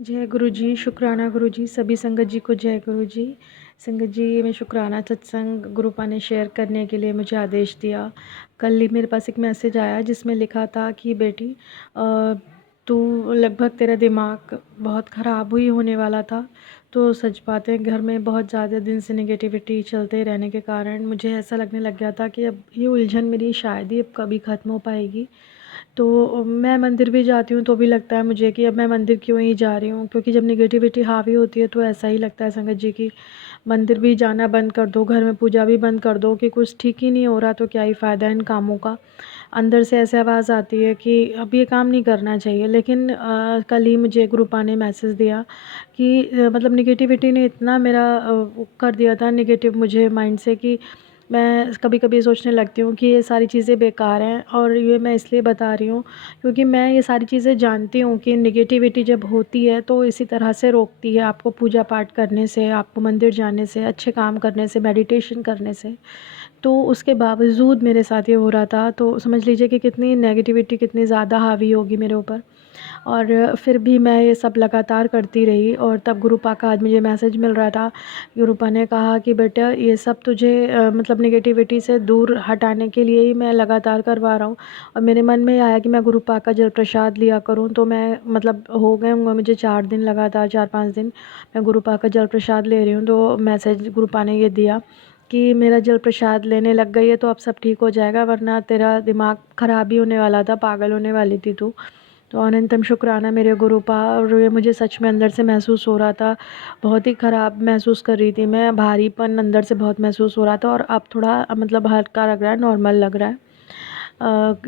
जय गुरु जी, शुक्राना गुरु जी, सभी संगत जी को जय गुरु जी। संगत जी, मैं शुक्राना सत्संग गुरुपा ने शेयर करने के लिए मुझे आदेश दिया। कल ही मेरे पास एक मैसेज आया जिसमें लिखा था कि बेटी तू लगभग तेरा दिमाग बहुत ख़राब हुई होने वाला था। तो सच बात है, घर में बहुत ज़्यादा दिन से नेगेटिविटी चलते रहने के कारण मुझे ऐसा लगने लग गया था कि अब ये उलझन मेरी शायद ही अब कभी ख़त्म हो पाएगी। तो मैं मंदिर भी जाती हूँ तो भी लगता है मुझे कि अब मैं मंदिर क्यों ही जा रही हूँ, क्योंकि जब नेगेटिविटी हावी होती है तो ऐसा ही लगता है संगत जी कि मंदिर भी जाना बंद कर दो, घर में पूजा भी बंद कर दो, कि कुछ ठीक ही नहीं हो रहा तो क्या ही फ़ायदा इन कामों का। अंदर से ऐसे आवाज़ आती है कि अब ये काम नहीं करना चाहिए। लेकिन कल ही मुझे गुरुपा ने मैसेज दिया कि मतलब नेगेटिविटी ने इतना मेरा वो कर दिया था नेगेटिव मुझे माइंड से, कि मैं कभी-कभी सोचने लगती हूँ कि ये सारी चीज़ें बेकार हैं। और ये मैं इसलिए बता रही हूँ क्योंकि मैं ये सारी चीज़ें जानती हूँ कि नेगेटिविटी जब होती है तो इसी तरह से रोकती है आपको पूजा पाठ करने से, आपको मंदिर जाने से, अच्छे काम करने से, मेडिटेशन करने से। तो उसके बावजूद मेरे साथ ये हो रहा था, तो समझ लीजिए कि कितनी नेगेटिविटी कितनी ज़्यादा हावी होगी मेरे ऊपर। और फिर भी मैं ये सब लगातार करती रही, और तब गुरुपा का आज मुझे मैसेज मिल रहा था। गुरुपा ने कहा कि बेटा ये सब तुझे मतलब नेगेटिविटी से दूर हटाने के लिए ही मैं लगातार करवा रहा हूँ। और मेरे मन में आया कि मैं गुरुपा का जल प्रसाद लिया करूँ, तो मैं मतलब हो गए होंगे मुझे 4 दिन लगातार, 4-5 दिन मैं गुरुपा का जल प्रसाद ले रही हूँ। तो मैसेज गुरुपा ने ये दिया कि मेरा जल प्रसाद लेने लग गई है तो अब सब ठीक हो जाएगा, वरना तेरा दिमाग ख़राब ही होने वाला था, पागल होने वाली थी तू। तो अनंतम शुक्राना मेरे गुरुपा। और ये मुझे सच में अंदर से महसूस हो रहा था, बहुत ही ख़राब महसूस कर रही थी मैं, भारीपन अंदर से बहुत महसूस हो रहा था। और अब थोड़ा मतलब हल्का लग रहा है, नॉर्मल लग रहा है।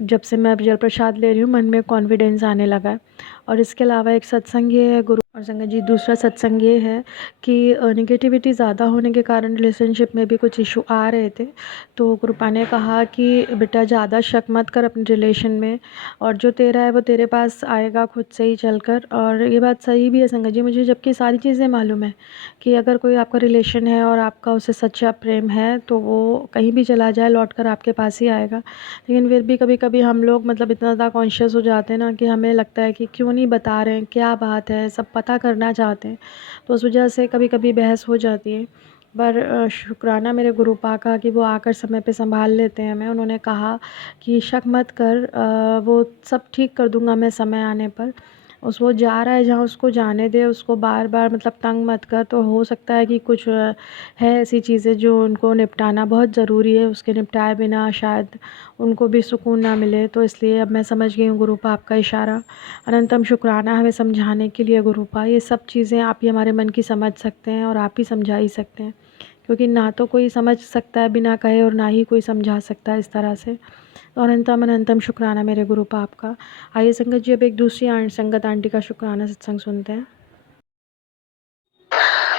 जब से मैं जल प्रसाद ले रही हूँ मन में कॉन्फिडेंस आने लगा है। और इसके अलावा एक सत्संग ये है गुरु और संगत जी, दूसरा सत्संग ये है कि नेगेटिविटी ज़्यादा होने के कारण रिलेशनशिप में भी कुछ इशू आ रहे थे। तो गुरुपा ने कहा कि बेटा ज़्यादा शक मत कर अपने रिलेशन में, और जो तेरा है वो तेरे पास आएगा खुद से ही चलकर। और ये बात सही भी है संगत जी, मुझे जबकि सारी चीज़ें मालूम है कि अगर कोई आपका रिलेशन है और आपका उससे सच्चा प्रेम है तो वो कहीं भी चला जाए लौट कर आपके पास ही आएगा। लेकिन फिर भी कभी-कभी हम लोग मतलब इतना ज़्यादा कॉन्शियस हो जाते हैं ना कि हमें लगता है कि क्यों नहीं बता रहे हैं, क्या बात है, सब पता करना चाहते हैं। तो उस वजह से कभी-कभी बहस हो जाती है। पर शुक्राना मेरे गुरुपा का कि वो आकर समय पे सँभाल लेते हैं हमें। उन्होंने कहा कि शक मत कर, वो सब ठीक कर दूँगा मैं समय आने पर। वो जा रहा है जहाँ उसको जाने दे, उसको बार-बार मतलब तंग मत कर। तो हो सकता है कि कुछ है ऐसी चीज़ें जो उनको निपटाना बहुत ज़रूरी है, उसके निपटाए बिना शायद उनको भी सुकून ना मिले। तो इसलिए अब मैं समझ गई हूँ गुरुपा आपका इशारा। अनंतम शुक्राना हमें समझाने के लिए गुरुपा। ये सब चीज़ें आप ही हमारे मन की समझ सकते हैं और आप ही समझा ही सकते हैं, क्योंकि ना तो कोई समझ सकता है बिना कहे और ना ही कोई समझा सकता है इस तरह से। तो अनंतम अनंतम शुक्राना मेरे गुरुपा आपका। आइए संगत जी, अब एक दूसरी संगत आंटी का शुक्राना सत्संग सुनते हैं।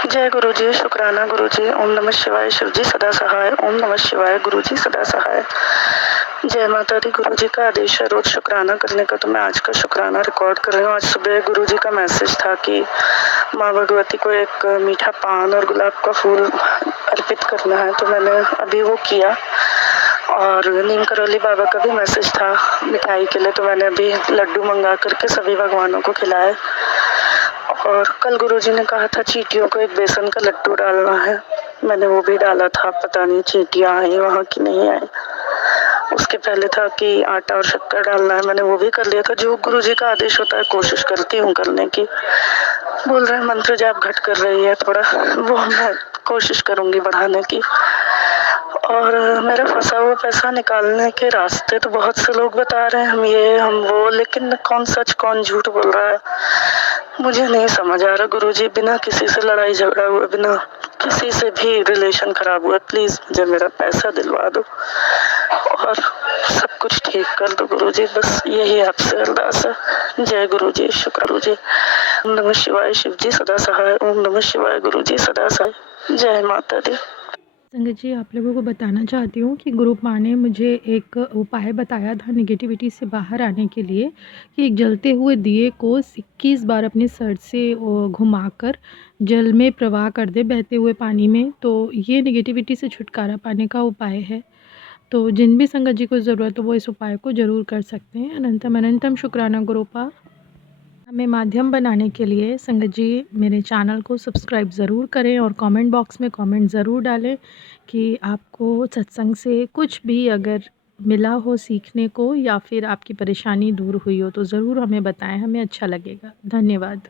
जय गुरु जी, शुक्राना गुरु जी। ओम नमः शिवाय, शिव जी सदा सहाय। ओम नमः शिवाय, गुरु जी सदा सहाय। जय माता दी। गुरु जी का आदेश है रोज शुक्राना करने का, तो मैं आज का शुक्राना रिकॉर्ड कर रही हूँ। आज सुबह गुरु जी का मैसेज था कि माँ भगवती को एक मीठा पान और गुलाब का फूल अर्पित करना है, तो मैंने अभी वो किया। और नीम करौली बाबा का भी मैसेज था मिठाई के लिए, तो मैंने अभी लड्डू मंगा करके सभी भगवानों को खिलाए। और कल गुरुजी ने कहा था चींटियों को एक बेसन का लड्डू डालना है, मैंने वो भी डाला था। पता नहीं चींटियां आई वहाँ की नहीं आई। उसके पहले था कि आटा और शक्कर डालना है, मैंने वो भी कर लिया था। जो गुरुजी का आदेश होता है कोशिश करती हूँ करने की। बोल रहे हैं मंत्र जाप घट कर रही है थोड़ा, वो मैं कोशिश करूंगी बढ़ाने की। और मेरा फंसा हुआ पैसा निकालने के रास्ते तो बहुत से लोग बता रहे हैं, हम ये हम वो, लेकिन कौन सच कौन झूठ बोल रहा है मुझे नहीं समझ आ रहा। गुरुजी, बिना किसी से लड़ाई झगड़ा हुए, बिना किसी से भी रिलेशन खराब हुआ, प्लीज मुझे मेरा पैसा दिलवा दो और सब कुछ ठीक कर दो गुरुजी, बस यही आपसे अरदास है। जय गुरुजी, शुक्र गुरुजी। ओम नमः शिवाय, शिव जी सदा सहाय। ओम नमः शिवाय, गुरुजी सदा सहाय। जय माता दी। संगत जी, आप लोगों को बताना चाहती हूँ कि गुरुपा ने मुझे एक उपाय बताया था नेगेटिविटी से बाहर आने के लिए, कि एक जलते हुए दिए को 21 बार अपने सर से घुमाकर जल में प्रवाह कर दे, बहते हुए पानी में। तो ये नेगेटिविटी से छुटकारा पाने का उपाय है। तो जिन भी संगत जी को ज़रूरत हो वो इस उपाय को ज़रूर कर सकते हैं। अनंतम अनंतम शुक्राना गुरुपा। हमें माध्यम बनाने के लिए संगत जी मेरे चैनल को सब्सक्राइब ज़रूर करें और कमेंट बॉक्स में कमेंट ज़रूर डालें कि आपको सत्संग से कुछ भी अगर मिला हो सीखने को या फिर आपकी परेशानी दूर हुई हो तो ज़रूर हमें बताएं, हमें अच्छा लगेगा। धन्यवाद।